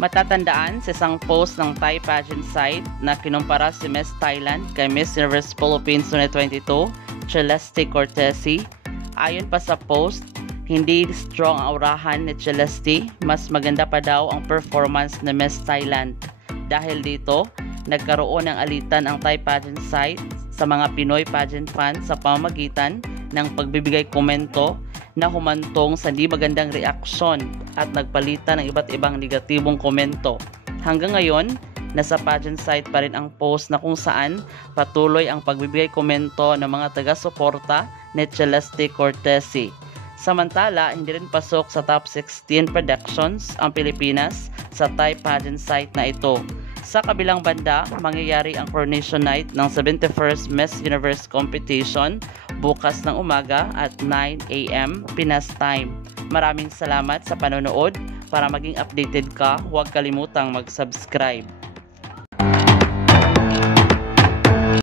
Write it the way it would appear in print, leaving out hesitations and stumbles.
Matatandaan sa isang post ng Thai pageant site na kinumpara si Miss Thailand kay Miss Universe Philippines 2022, Celeste Cortesi. Ayon pa sa post, hindi strong ang aurahan ni Celeste, mas maganda pa daw ang performance ni Miss Thailand. Dahil dito, nagkaroon ng alitan ang Thai pageant site sa mga Pinoy pageant fans sa pamamagitan ng pagbibigay komento na humantong sa di magandang reaksyon at nagpalitan ng iba't ibang negatibong komento. Hanggang ngayon, nasa pageant site pa rin ang post na kung saan patuloy ang pagbibigay komento ng mga taga-suporta ni Celeste Cortesi. Samantala, hindi rin pasok sa top 16 productions ang Pilipinas sa Thai pageant site na ito. Sa kabilang banda, mangyayari ang coronation night ng 71st Miss Universe Competition bukas ng umaga at 9 AM Pinas Time. Maraming salamat sa panonood. Para maging updated ka, huwag kalimutang mag-subscribe.